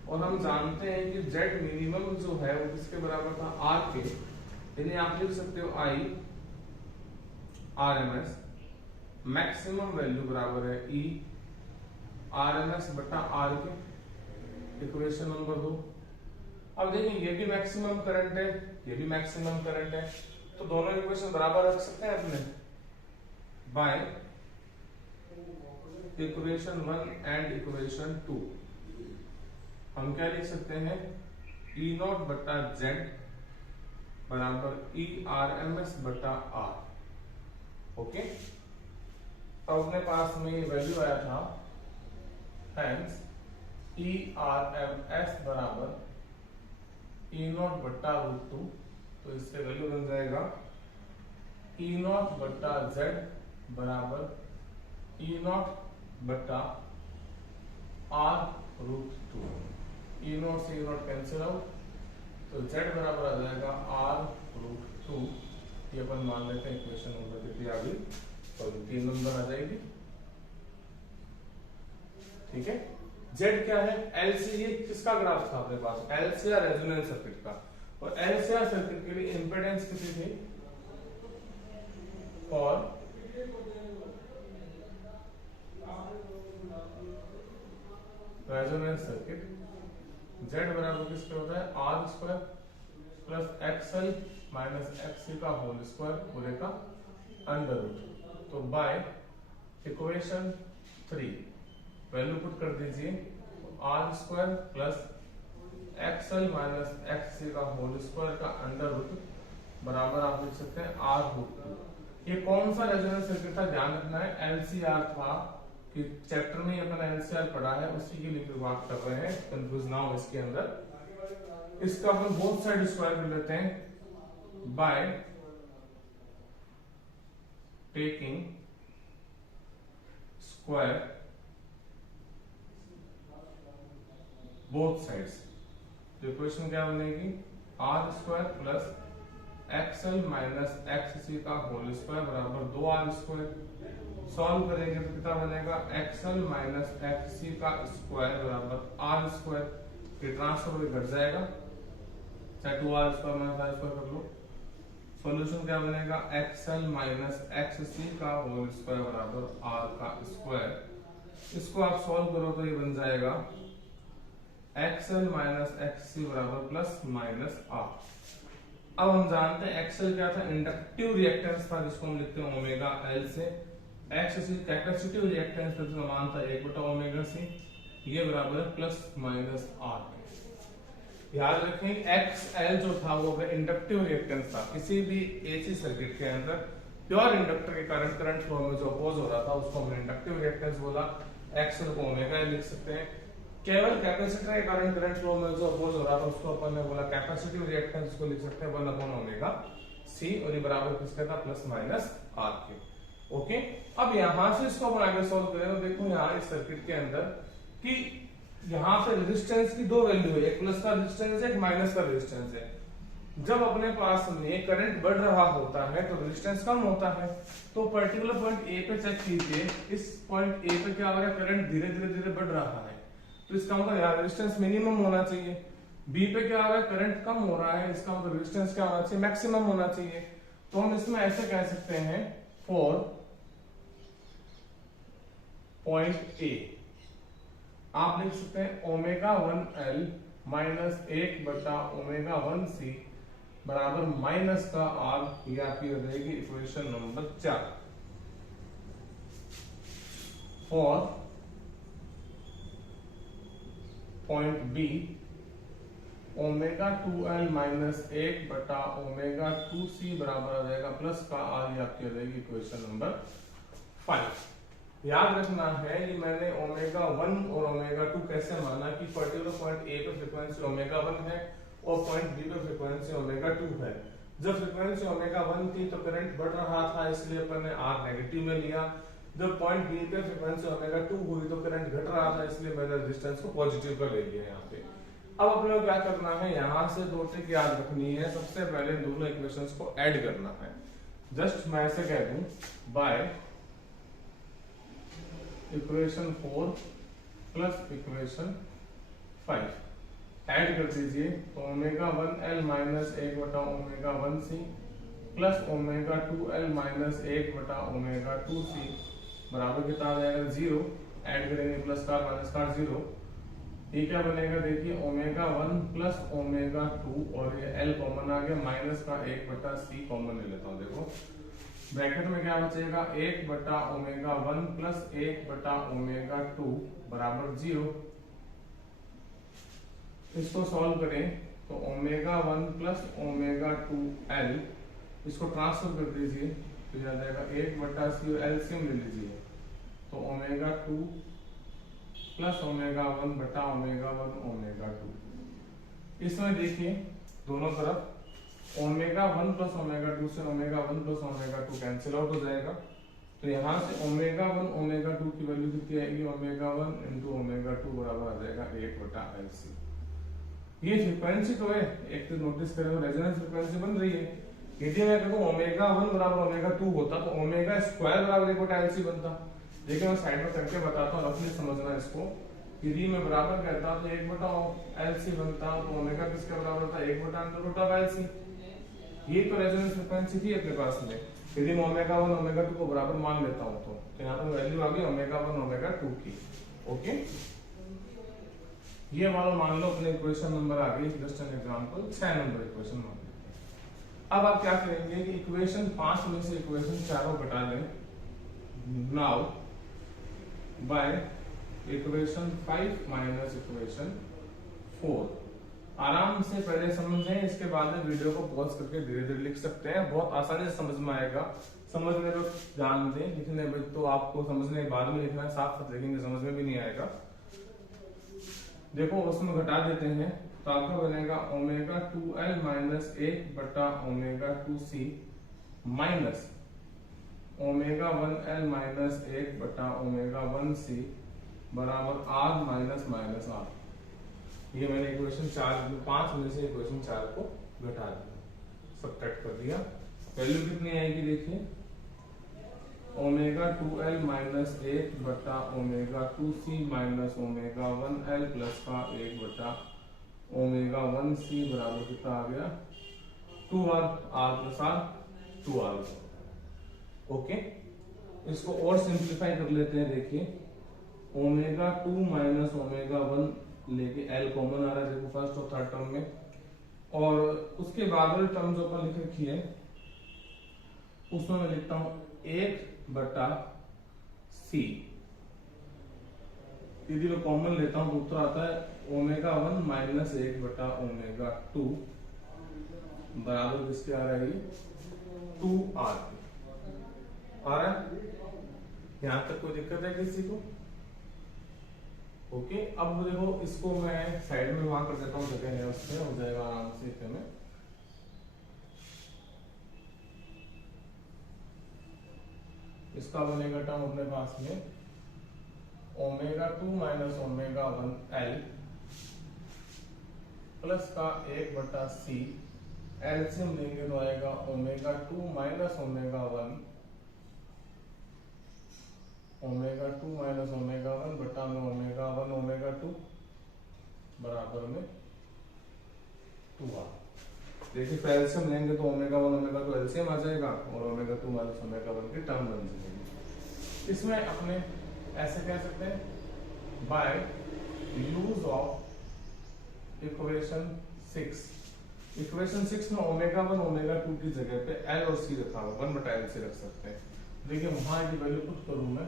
और हम जानते हैं कि जेड मिनिमम जो है वो किसके बराबर था, आर के। यानी आप लिख सकते हो I R M S maximum value बराबर है ई आर एम एस बटा आर के, इक्वेशन नंबर 2। अब देखिए ये भी मैक्सिमम करंट है, ये भी मैक्सिमम करंट है, तो दोनों इक्वेशन बराबर रख सकते हैं अपने बाय इक्वेशन 1 एंड इक्वेशन 2। हम क्या लिख सकते हैं, ई नॉट बटा जेड बराबर ई आर एम एस बटा आर। ओके, तो अपने पास में ये वैल्यू आया था, hence E R M S बराबर ई नॉट बटा रूट 2, तो इससे वैल्यू बन जाएगा ई नॉट बटा जेड बराबर ई नॉट बटा आर रूट 2। ई नॉट से ई नॉट कैंसिल आउट, तो जेड बराबर आ जाएगा आर रूट 2। ये अपन मान लेते हैं इक्वेशन नंबर कितनी आ गई, तो 3 नंबर आ जाएगी। ठीक है, जेड क्या है, एलसी, ये किसका ग्राफ था अपने पास, एलसीआर रेजोनेंस सर्किट का। और एलसीआर सर्किट के लिए इंपेडेंस कितनी थी, और रेजोनेंस सर्किट जेड बराबर किसके होता है, R square plus XL minus XC का होल स्क्वायर पूरे का अंडर रूट। तो बाय इक्वेशन 3 वैल्यू पुट कर दीजिए, R square plus XL minus XC का होल स्क्वायर का अंडर रूट बराबर आप लिख सकते हैं आर रूट 2। ये कौन सा रेजोनेंस सर्किट था, ध्यान रखना है एलसीआर था, कि चैप्टर में अपना एलसीआर पढ़ा है उसी के लिए बात कर रहे हैं, कंफ्यूज ना हो इसके अंदर। इसका अपन बोथ साइड स्क्वायर कर लेते हैं by taking square both sides. तो इक्वेशन क्या बनेगी, R square plus XL minus XC का होल स्क्वायर बराबर 2r स्क्वायर। सॉल्व करेंगे तो कितना बनेगा, एक्सएल माइनस एक्ससी का स्क्वायर बराबर आर स्क्वायर। ये ट्रांसफर घट जाएगा, चाहे 2r square minus r square कर लो। सॉल्यूशन क्या बनेगा, एक्सएल माइनस एक्ससी का होल स्क्वायर बराबर आर का स्क्वायर। इसको आप सॉल्व करो तो ये बन जाएगा एक्सएल माइनस एक्ससी बराबर प्लस माइनस आर। अब हम जानते हैं एक्सएल क्या था, इंडक्टिव रिएक्टेंस था, जिसको हम लिखते हैं ओमेगा एल से। एक्ससी कैपेसिटिव रिएक्टेंस का समान था 1/ओमेगा सी, ये बराबर है प्लस माइनस आर। याद रखें एक्सएल जो था वो इंडक्टिव रिएक्टेंस था। किसी भी एसी सर्किट के अंदर प्योर इंडक्टर के कारण करंट फ्लो में जो अपोज हो रहा था उसको हमने इंडक्टिव रिएक्टेंस बोला, एक्सएल को ओमेगा एल लिख सकते हैं। केवल कैपेसिटर के कारण करंट फ्लो में जो अपोज हो रहा था उसको अपन ने बोला कैपेसिटिव रिएक्टेंस, को लिख सकते हैं 1/ओमेगा सी, और ये बराबर किसका था, प्लस माइनस आर के। ओके, अब यहां से इसको अपन आगे सॉल्व करें तो देखो यहाँ इस सर्किट के अंदर कि यहाँ पे रेजिस्टेंस की 2 वैल्यू है, एक प्लस का रेजिस्टेंस है, एक माइनस का रेजिस्टेंस है। जब अपने पास में करंट बढ़ रहा होता है तो रेजिस्टेंस कम होता है। तो पर्टिकुलर पॉइंट ए पे चेक कीजिए, इस पॉइंट ए पे क्या हो रहा है, करंट धीरे धीरे बढ़ रहा है, तो इसका मतलब यहाँ रेजिस्टेंस मिनिमम होना चाहिए। बी पे क्या हो रहा है, करंट कम हो रहा है, इसका मतलब रेजिस्टेंस क्या होना चाहिए, मैक्सिमम होना चाहिए। तो हम इसमें ऐसे कह सकते हैं फॉर पॉइंट ए आप लिख सकते हैं ओमेगा 1 एल माइनस 1/ओमेगा 1 सी बराबर माइनस का आर। ये आपकी हो जाएगी equation number 4। For point B omega 2l minus 1/ओमेगा 2c बराबर आ जाएगा प्लस का आर। ये आपकी हो जाएगी इक्वेशन नंबर 5। याद रखना है ये मैंने ओमेगा 1 और ओमेगा 2 कैसे माना कि पर्टिकुलर पॉइंट ए पे फ्रीक्वेंसी ओमेगा 1 है और पॉइंट बी पे फ्रीक्वेंसी ओमेगा 2 है। जब फ्रीक्वेंसी ओमेगा 1 थी तो करंट बढ़ रहा था, इसलिए अपन ने आर नेगेटिव में लिया। जब पॉइंट बी पे फ्रीक्वेंसी ओमेगा 2 हुई तो करंट घट रहा था, इसलिए मैंने रेजिस्टेंस को पॉजिटिव पर ले लिया यहाँ पे। अब अपने को क्या करना है, यहाँ से दो ट्रिक याद रखनी है। सबसे पहले दोनों इक्वेशंस को ऐड करना है। जस्ट मैं ऐसे कह दूं, by equation 4 plus equation 5 add कर दीजिए तो ओमेगा 1L माइनस 1 बटा omega 1C plus omega 2L minus 1 बटा ओमेगा 2C बराबर कितना आ जाएगा 0। ऐड करेंगे प्लस का माइनस का 0, ये क्या बनेगा देखिए ओमेगा 1 प्लस ओमेगा 2 और ये L कॉमन आ गया, माइनस का 1 बटा C कॉमन ले लेता हूँ। देखो ब्रैकेट में क्या बचेगा 1 बटा ओमेगा 1 प्लस 1 बटा ओमेगा 2 बराबर 0। इसको सॉल्व करें तो ओमेगा 1 प्लस ओमेगा 2L इसको ट्रांसफर कर दीजिए तो यह आ जाएगा 1 बटा C और एलसीएम ले लीजिए तो ओमेगा 2 प्लस ओमेगा 1 बटा ओमेगा 1 ओमेगा 2। इसमें देखिए दोनों तरफ ओमेगा 1 प्लस ओमेगा 2 से omega 1 plus omega 2 cancel out हो जाएगा। तो यहाँ से ओमेगा 1 ओमेगा 2 की वैल्यू कितनी आएगी, ओमेगा 1 इंटू ओमेगा 2 बराबर आ जाएगा 1 बटा एलसी। ये फ्रीक्वेंसी तो है, एक तो नोटिस करें रेजोनेंस फ्रीक्वेंसी बन रही है। यदि मैं कहूँ ओमेगा 1 बराबर ओमेगा 2 होता तो ओमेगा स्क्वायर बराबर 1 बटा एलसी बनता। देखिए मैं साइड में करके बताता हूँ, रफली समझना इसको। यदि मैं बराबर कहता तो 1 बटा एलसी बनता तो ओमेगा किसके बराबर था 1 बटा अंडर रूट ऑफ एलसी। ये तो रेजोनेंस फ्रीक्वेंसी थी अपने पास में। यदि मैं ओमेगा 1 ओमेगा 2 को बराबर मान लेता हूँ तो यहाँ पर वैल्यू आ गई ओमेगा 1 ओमेगा 2 की। ओके, ये वाला मान लो अपने इक्वेशन नंबर आ गई। Just an example 6 number equation मान लेते हैं। अब आप क्या करेंगे कि इक्वेशन 5 में से इक्वेशन 4 को घटा लें। Now by equation 5 minus equation 4 आराम से पहले समझें, इसके बाद में वीडियो को पॉज करके धीरे धीरे लिख सकते हैं, बहुत आसानी से समझ में आएगा। समझने पर ध्यान दें, लिखने में तो आपको समझने के बाद में लिखना है, साथ साथ लिखेंगे समझ में भी नहीं आएगा। देखो उसमें घटा देते हैं तो आपका बनेगा ओमेगा 2L माइनस 1 बटा omega 2C minus omega 1L minus 1 बटा ओमेगा 1C बराबर R माइनस माइनस R। ये मैंने इक्वेशन 5 में से इक्वेशन 4 को घटा दिया, सबट्रैक्ट कर दिया। वैल्यू कितनी आएगी देखिए ओमेगा 2L माइनस 1 बटा omega 2C minus omega 1L plus का 1 बटा ओमेगा 1C बराबर कितना आ गया 2R, R plus R 2R। Okay, इसको और सिंप्लीफाई कर लेते हैं। देखिए ओमेगा 2 माइनस ओमेगा 1 लेके L कॉमन आ रहा है देखो फर्स्ट और थर्ड टर्म में, और उसके बाद वाली टर्म जो अपन लिख रखी है उसमें मैं लिखता हूं 1 बटा C। यदि मैं कॉमन लेता हूं तो उत्तर आता है ओमेगा 1 माइनस 1 बटा ओमेगा 2 बराबर किसके आ रहा है 2R आ रहा है। यहां तक कोई दिक्कत है किसी को? ओके, अब देखो इसको मैं साइड में वहां कर देता हूं, जगह है उसमें हो जाएगा आराम से इतने में। इसका बनेगा टर्म अपने पास में omega 2 minus omega 1L plus का 1 बटा C एलसीएम लेंगे तो आएगा omega 2 minus omega 1 omega 2 minus omega 1 बटा में ओमेगा 1 ओमेगा 2 बराबर में 2R। देखिए एलसीएम लेंगे तो ओमेगा 1 ओमेगा 2 एलसीएम आ जाएगा और ओमेगा 2 माइनस ओमेगा 1 की टर्म बन जाएगी। इसमें अपने ऐसे कह सकते हैं by use of equation 6। Equation 6 में ओमेगा 1 ओमेगा 2 की जगह पे L और C रखा हुआ 1 बटा L से रख सकते हैं। देखिए वहां की वैल्यू पुट करूं मैं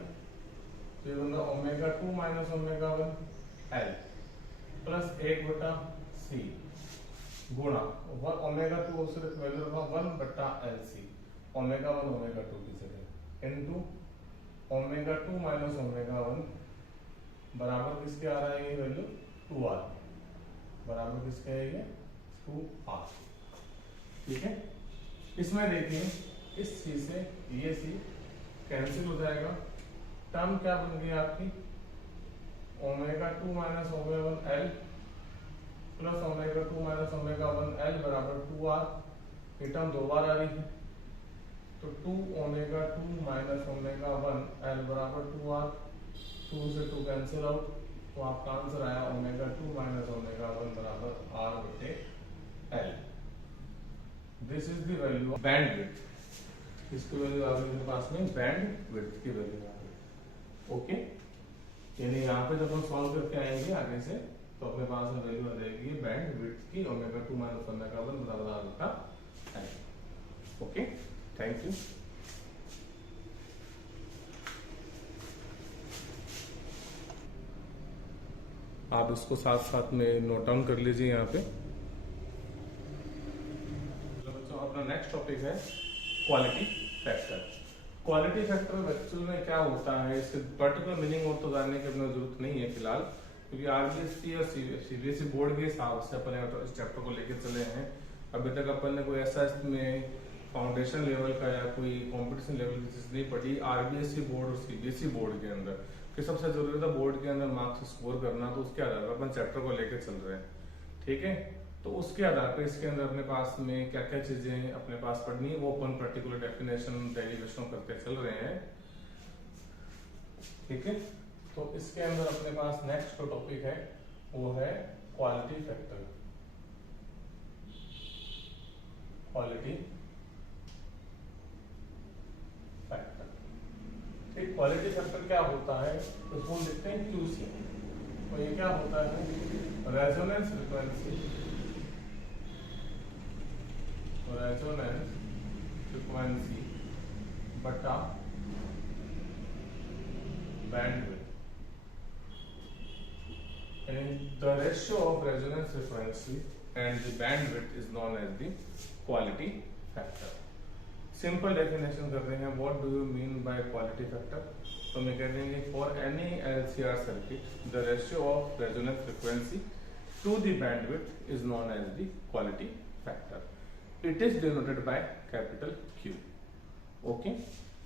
तो ये बनेगा omega 2 minus omega 1 L plus 1 बटा C गुणा ओमेगा 2 से वैल्यू रखा 1 बटा LC ओमेगा 1 ओमेगा 2 की जगह इनटू ओमेगा 2 माइनस ओमेगा 1 बराबर किसके आ रहा है ये वैल्यू 2R बराबर किसके है ये 2r। ठीक है, इसमें देखिए इस सी से ये सी कैंसिल हो जाएगा, टर्म क्या बन गई आपकी omega 2 minus omega 1 L plus omega 2 minus omega 1 L बराबर 2r। ये टर्म दो बार आ रही है, तो 2 ओमेगा 2 माइनस ओमेगा 1 एल बराबर 2r। 2 से 2 कैंसिल आउट, तो आपका आंसर आया ओमेगा 2 माइनस ओमेगा 1 बराबर r बटे L. This is the value of bandwidth. इसकी वैल्यू आ गई मेरे पास में, बैंडविड्थ की वैल्यू आ गई। ओके, यानी यहाँ पे जब हम सॉल्व करके आएंगे आगे से, तो अपने पास में वैल्यू आ जाएगी बैंडविड्थ की ओमेगा 2 माइनस ओमेगा 1 बराबर r बटा एल। Okay, thank you. आप इसको साथ साथ में नोट डाउन कर लीजिए यहाँ पे। बच्चों अपना नेक्स्ट टॉपिक है क्वालिटी फैक्टर। क्वालिटी फैक्टर बच्चों में क्या होता है, इसके पर्टिकुलर मीनिंग और तो जानने की अपनी जरूरत नहीं है फिलहाल, क्योंकि आरबीएससी और सीबीएसई बोर्ड के हिसाब से अपन इस चैप्टर को लेकर चले हैं। अभी तक अपन ने कोई ऐसा इसमें फाउंडेशन लेवल का या कोई कंपटीशन लेवल की चीज नहीं पढ़ी आरबीएसई बोर्ड और सीबीएसई बोर्ड के अंदर, कि सबसे जरूरी था बोर्ड के अंदर मार्क्स स्कोर करना, तो उसके आधार पर अपन चैप्टर को लेकर चल रहे हैं। ठीक है, तो उसके आधार पर इसके अंदर अपने पास में क्या क्या चीजें अपने पास पढ़नी है वो अपन पर्टिकुलर डेफिनेशन डेरिवेशन करते चल रहे हैं। ठीक है, तो इसके अंदर अपने पास नेक्स्ट जो टॉपिक है वो है क्वालिटी फैक्टर। क्वालिटी फैक्टर, एक क्वालिटी फैक्टर क्या होता है, उसको लिखते हैं QC। तो ये क्या होता है, रेजोनेंस फ्रीक्वेंसी, रेजोनेंस फ्रीक्वेंसी बटा bandwidth. The ratio of resonance frequency and the bandwidth is known as the quality factor. Simple definition कर रहे हैं, what do you mean by quality factor. तो मैं कह देंगे for any LCR circuit the ratio of resonance frequency to the bandwidth is known as the quality factor. It is denoted by capital Q। Okay,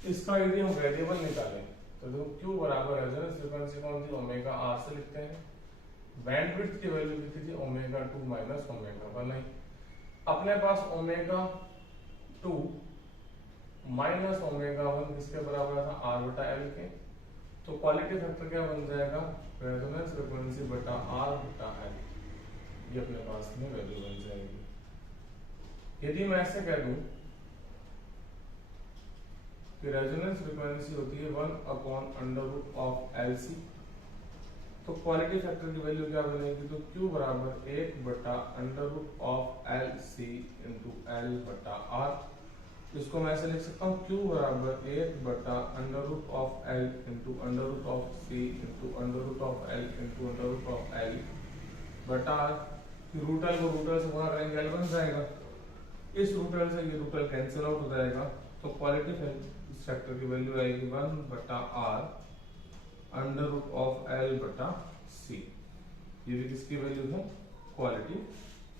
इसका यदि हम वेरिएबल निकालें तो देखो Q बराबर रेजोनेंस फ्रीक्वेंसी कौन थी, ओमेगा R से लिखते हैं। बैंडविड्थ की वैल्यू कितनी थी, ओमेगा 2 माइनस ओमेगा 1 है। अपने पास ओमेगा 2 माइनस ओमेगा 1 किसके बराबर था, R बटा L के। तो क्वालिटी फैक्टर क्या बन जाएगा, रेजोनेंस फ्रीक्वेंसी बटा R बटा L। ये अपने पास में वैल्यू बन जाएगी। यदि मैं ऐसे कह दूं कि रेजोनेंस फ्रीक्वेंसी होती है 1/√LC, तो क्वालिटी फैक्टर की वैल्यू क्या बनेगी, तो Q बराबर 1/√LC इंटू L बटा R। इसको मैं ऐसे लिख सकता हूँ Q बराबर 1/√L into √C into √L into √L बटा R। रूट एल को रूट एल से गुणा करेंगे L बन जाएगा, इस रूट एल से ये रूट एल कैंसिल आउट हो जाएगा, तो क्वालिटी फैक्टर की वैल्यू आएगी 1/R √L बटा C। ये भी किसकी वैल्यू है, क्वालिटी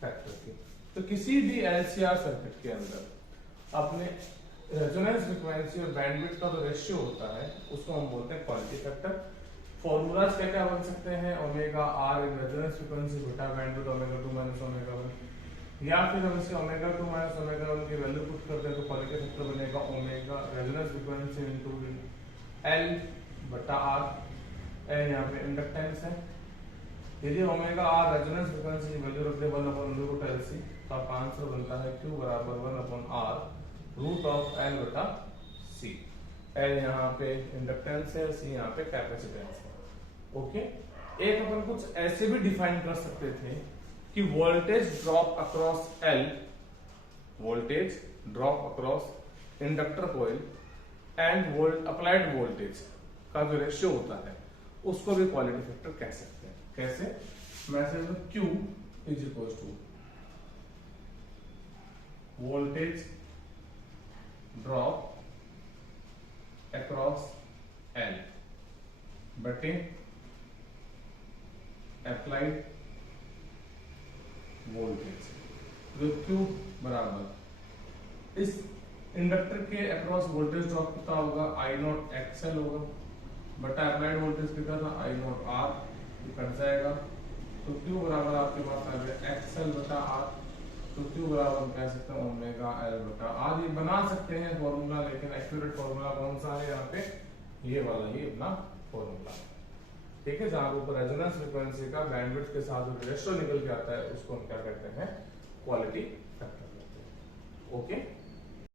फैक्टर की। तो किसी भी LCR सर्किट के अंदर अपने रेजोनेंस फ्रीक्वेंसी और बैंडविड्थ का जो रेशियो होता है उसको हम बोलते हैं क्वालिटी फैक्टर। फॉर्मूलाज क्या क्या बन सकते हैं, omega R in resonance frequency बटा बैंडविड्थ ओमेगा 2 माइनस ओमेगा 1, या फिर हम इसे ओमेगा 2 माइनस ओमेगा 1 की वैल्यू पुट कर दें तो क्वालिटी फैक्टर बनेगा omega resonance frequency into L बटा R। एल यहाँ पे इंडक्टेंस है। यदि ओमेगा R रेजोनेंस फ्रीक्वेंसी की वैल्यू रख दे 1/√LC, तो आपका आंसर बनता है Q बराबर 1/R √L बटा C। L यहाँ पे इंडक्टेंस है, C यहाँ पे कैपेसिटेंस है। ओके, एक अपन कुछ ऐसे भी डिफाइन कर सकते थे कि voltage drop across L, voltage drop across inductor coil and applied voltage का जो रेशियो होता है उसको भी क्वालिटी फैक्टर कह सकते हैं। कैसे, मैं Q is equal to voltage drop across L बटे अप्लाइड वोल्टेज। तो Q बराबर इस इंडक्टर के अक्रॉस वोल्टेज ड्रॉप कितना होगा, I नॉट XL होगा बटा अप्लाइड वोल्टेज कितना था, I नॉट R, ये कट जाएगा। तो Q बराबर आपके पास आ गया XL बटा R। तो Q बराबर हम कह सकते हैं ओमेगा L बटा R। ये बना सकते हैं फॉर्मूला, लेकिन एक्यूरेट फॉर्मूला कौन सा है यहाँ पे, ये वाला ही अपना फॉर्मूला, ठीक है। जहां ऊपर रेजोनेंस फ्रीक्वेंसी का बैंडविड्थ के साथ जो रेशियो निकल के आता है उसको हम क्या कहते हैं, क्वालिटी फैक्टर कहते हैं। ओके।